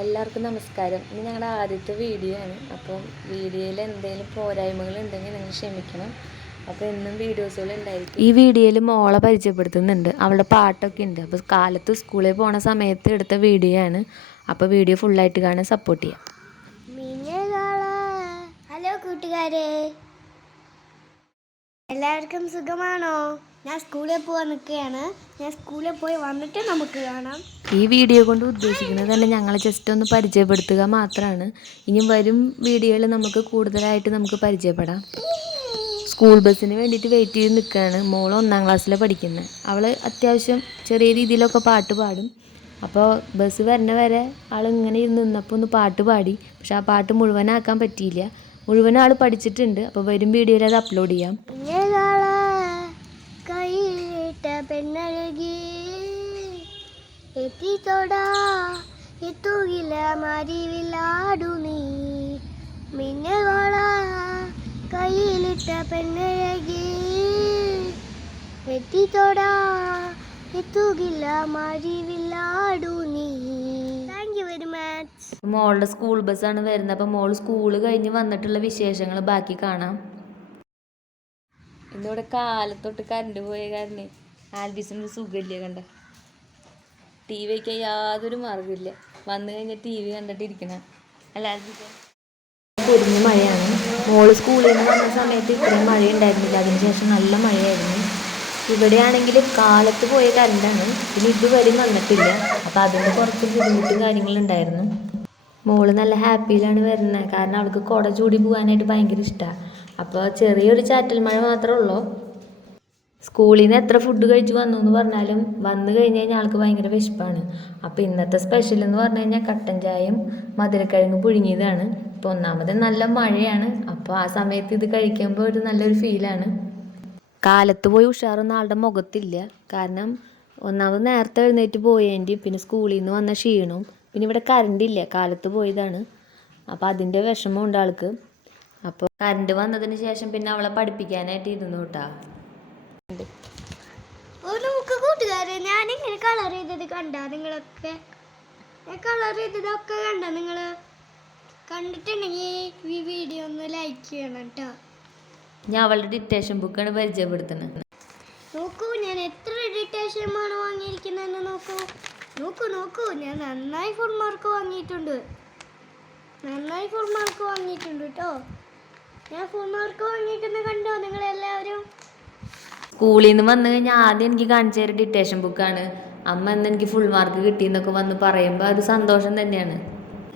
എല്ലാവർക്കും നമസ്കാരം. ഇത് ഞങ്ങളുടെ ആദ്യത്തെ വീഡിയോ ആണ്. അപ്പം വീഡിയോയിൽ എന്തെങ്കിലും പോരായ്മകൾ ഉണ്ടെങ്കിൽ നിങ്ങൾ ക്ഷമിക്കണം. അപ്പോൾ എന്നും വീഡിയോസുകൾ ഉണ്ടായിരിക്കും. ഈ വീഡിയോയിൽ മോളെ പരിചയപ്പെടുത്തുന്നുണ്ട്. അവളുടെ പാട്ടൊക്കെ ഉണ്ട്. അപ്പോൾ കാലത്ത് സ്കൂളിൽ പോണ സമയത്ത് എടുത്ത വീഡിയോ ആണ്. അപ്പോൾ വീഡിയോ ഫുള്ളായിട്ട് കാണാൻ സപ്പോർട്ട് ചെയ്യാം. ഹലോ കൂട്ടുകാരെ. എല്ലാവർക്കും സുഖമാണോ? ഞാൻ സ്കൂളിൽ പോകാൻ നിൽക്കുകയാണ്. ഞാൻ സ്കൂളിൽ പോയി വന്നിട്ട് നമുക്ക് കാണാം. ഈ വീഡിയോ കൊണ്ട് ഉദ്ദേശിക്കുന്നത് തന്നെ ഞങ്ങളെ ജസ്റ്റ് ഒന്ന് പരിചയപ്പെടുത്തുക മാത്രമാണ്. ഇനി വരും വീഡിയോയിൽ നമുക്ക് കൂടുതലായിട്ട് നമുക്ക് പരിചയപ്പെടാം. സ്കൂൾ ബസ്സിന് വേണ്ടിയിട്ട് വെയിറ്റ് ചെയ്ത് നിൽക്കുകയാണ്. മോൾ ഒന്നാം ക്ലാസ്സിൽ പഠിക്കുന്നത് അവൾ അത്യാവശ്യം ചെറിയ രീതിയിലൊക്കെ പാട്ട് പാടും. അപ്പോൾ ബസ് വരണ വരെ ആൾ ഇങ്ങനെ ഇരുന്ന് നിന്നപ്പോൾ ഒന്ന് പാട്ട് പാടി. പക്ഷെ ആ പാട്ട് മുഴുവനാക്കാൻ പറ്റിയില്ല. മുഴുവൻ ആൾ പഠിച്ചിട്ടുണ്ട്. അപ്പോൾ വരും വീഡിയോയിൽ അത് അപ്ലോഡ് ചെയ്യാം. പെണ്ണഴകി എത്തിത്തൊടാ എത്തുകില്ല മരിവില്ലാടു നീ. മിന്നുകള കയ്യിലിട്ട പെണ്ണഴകി. എത്തിത്തൊടാ എത്തുകില്ല മരിവില്ലാടു നീ. മോളുടെ സ്കൂൾ ബസ്സാണ് വരുന്നത്. അപ്പം മോൾ സ്കൂൾ കഴിഞ്ഞ് വന്നിട്ടുള്ള വിശേഷങ്ങൾ ബാക്കി കാണാം. ഇന്നിവിടെ കാലത്തൊട്ട് കറണ്ട് പോയ കാരണേ. ആൽബിസിനൊരു സുഖമില്ല കണ്ട? ടി വി വയ്ക്കാൻ യാതൊരു മാർഗമില്ല വന്നു കഴിഞ്ഞാൽ ടി വി കണ്ടിട്ടിരിക്കണ അല്ല ആൽബിസ. പൊരിഞ്ഞ മഴയാണ്. മോൾ സ്കൂളിൽ നിന്ന് വന്ന സമയത്ത് ഇത്രയും മഴ ഉണ്ടായിരുന്നില്ല അതിനുശേഷം നല്ല മഴയായിരുന്നു. ഇവിടെയാണെങ്കിൽ കാലത്ത് പോയ കരണ്ടാണ്. പിന്നെ ഇതുവരെയും വന്നിട്ടില്ല. അപ്പോൾ അതിന്റെ കുറച്ച് ബുദ്ധിമുട്ടും കാര്യങ്ങളുണ്ടായിരുന്നു മോൾ നല്ല ഹാപ്പിയിലാണ് വരുന്നത്. കാരണം അവൾക്ക് കുട ചൂടി പോകാനായിട്ട് ഭയങ്കര ഇഷ്ടമാണ് അപ്പോൾ ചെറിയൊരു ചാറ്റൽ മഴ മാത്രമേ ഉള്ളൂ. സ്കൂളിൽ നിന്ന് എത്ര ഫുഡ് കഴിച്ച് വന്നു എന്ന് പറഞ്ഞാലും വന്നു കഴിഞ്ഞ് കഴിഞ്ഞാൽ ആൾക്ക് ഭയങ്കര വിശപ്പാണ്. അപ്പോൾ ഇന്നത്തെ സ്പെഷ്യൽ എന്ന് പറഞ്ഞു കഴിഞ്ഞാൽ കട്ടൻ ചായയും മധുരക്കിഴങ്ങ് പുഴുങ്ങിയതാണ്. ഇപ്പോൾ ഒന്നാമത് നല്ല മഴയാണ്. അപ്പോൾ ആ സമയത്ത് ഇത് കഴിക്കുമ്പോൾ ഒരു നല്ലൊരു ഫീലാണ് കാലത്ത് പോയി ഉഷാറൊന്നും ആളുടെ മുഖത്തില്ല. കാരണം ഒന്നാമത് നേരത്തെ എഴുന്നേറ്റ് പോയേണ്ടി പിന്നെ സ്കൂളിൽ നിന്ന് വന്ന ക്ഷീണവും പിന്നെ ഇവിടെ കറണ്ട് ഇല്ല. കാലത്ത് പോയതാണ്. അപ്പോൾ അതിന്റെ വിഷമമുണ്ട് ആൾക്ക്. അപ്പോൾ കറണ്ട് വന്നതിന് ശേഷം പിന്നെ അവളെ പഠിപ്പിക്കാനായിട്ട് ഇരുന്നു കേട്ടാ ഒരു നമുക്ക് കൂട്ടുകാരെ ഞാൻ ഇങ്ങനെ കളർ ചെയ്തത് കണ്ട നിങ്ങളൊക്കെ? ഞാൻ കളർ ചെയ്തതൊക്കെ കണ്ട നിങ്ങൾ കണ്ടിട്ടുണ്ടെങ്കിൽ ഈ വീഡിയോ ഒന്ന് ലൈക്ക് ചെയ്യണം കേട്ടോ ഞാൻ അവളുടെ ഡിറ്റേഷൻ ബുക്കാണ് പരിചയപ്പെടുത്തുന്നത്. നോക്കൂ ഞാൻ എത്ര ഡിറ്റേഷനാണ് വാങ്ങിയിരിക്കുന്നതെന്ന് നോക്കൂ. നോക്കൂ നോക്കൂ ഞാൻ നന്നായി ഫുൾ മാർക്ക് വാങ്ങിയിട്ടുണ്ട്. നന്നായി ഫുൾ മാർക്ക് വാങ്ങിയിട്ടുണ്ട് കേട്ടോ ഞാൻ ഫുൾ മാർക്ക് വാങ്ങിയിട്ടുണ്ട് കണ്ടോ നിങ്ങളെല്ലാവരും? സ്കൂളിൽ നിന്ന് വന്നു കഴിഞ്ഞാൽ ആദ്യം എനിക്ക് കാണിച്ചു തരുന്ന ഡിറ്റേഷൻ ബുക്കാണ് അമ്മ ഇന്ന് എനിക്ക് ഫുൾ മാർക്ക് കിട്ടി എന്നൊക്കെ വന്ന് പറയുമ്പോൾ അത് സന്തോഷം തന്നെയാണ്.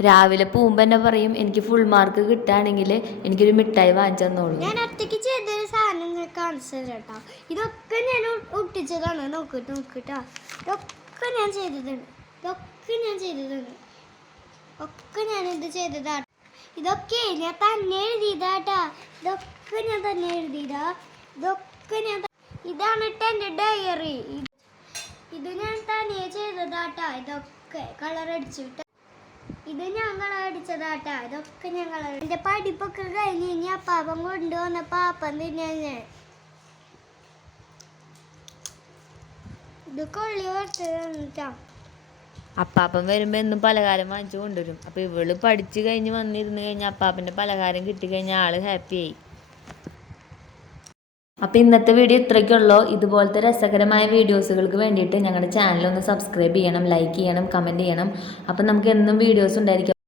രാവിലെ പോകുമ്പോൾ എന്നെ പറയും എനിക്ക് ഫുൾ മാർക്ക് കിട്ടുകയാണെങ്കിൽ എനിക്കൊരു മിഠായി വാങ്ങിച്ചു തന്നോളൂ. ഞാൻ ഒറ്റയ്ക്ക് ചെയ്തൊരു സാധനം നിങ്ങൾക്ക് കാണിച്ചു ഇതൊക്കെ ഞാൻ ഒട്ടിച്ചതാണ്. നോക്കിട്ട് നോക്കിട്ടോ ഇതൊക്കെ ഞാൻ ചെയ്തതാണ്. ഇതൊക്കെ ഞാൻ ചെയ്തതാണ്. ഒക്കെ ഞാൻ ഇത് ചെയ്തതാ. ഇതൊക്കെ ഞാൻ തന്നെ എഴുതിയതാട്ടാ ഇതൊക്കെ ഞാൻ തന്നെ എഴുതിയതാ. ഇതൊക്കെ ഞാൻ ഇതാണ് എന്റെ ഡയറി ഇത് ഞാൻ തനിയെ ചെയ്തതാട്ടാ. ഇതൊക്കെ കളർ അടിച്ചിട്ട്. ഇത് ഞങ്ങൾ അടിച്ചതാട്ടാ. ഇതൊക്കെ ഞങ്ങൾ എന്റെ പഠിപ്പൊക്കെ കഴിഞ്ഞ് ഇനി അപ്പാപ്പൻ കൊണ്ടുവന്ന പാപ്പൻ തന്നെ ഇത് കൊള്ളി വറുത്തതാ അപ്പാപ്പൻ വരുമ്പോൾ എന്നും പലഹാരം വാങ്ങിച്ചു കൊണ്ടുവരും. അപ്പോൾ ഇവൾ പഠിച്ചു കഴിഞ്ഞ് വന്നിരുന്നു കഴിഞ്ഞാൽ അപ്പാപ്പന്റെ പലഹാരം കിട്ടിക്കഴിഞ്ഞാൽ ആൾ ഹാപ്പിയായി അപ്പോൾ ഇന്നത്തെ വീഡിയോ ഇത്രയ്ക്കുള്ളൂ ഇതുപോലത്തെ രസകരമായ വീഡിയോസുകൾക്ക് വേണ്ടിയിട്ട് ഞങ്ങളുടെ ചാനൽ ഒന്ന് സബ്സ്ക്രൈബ് ചെയ്യണം ലൈക്ക് ചെയ്യണം കമന്റ് ചെയ്യണം. അപ്പോൾ നമുക്ക് എന്നും വീഡിയോസ് ഉണ്ടായിരിക്കും.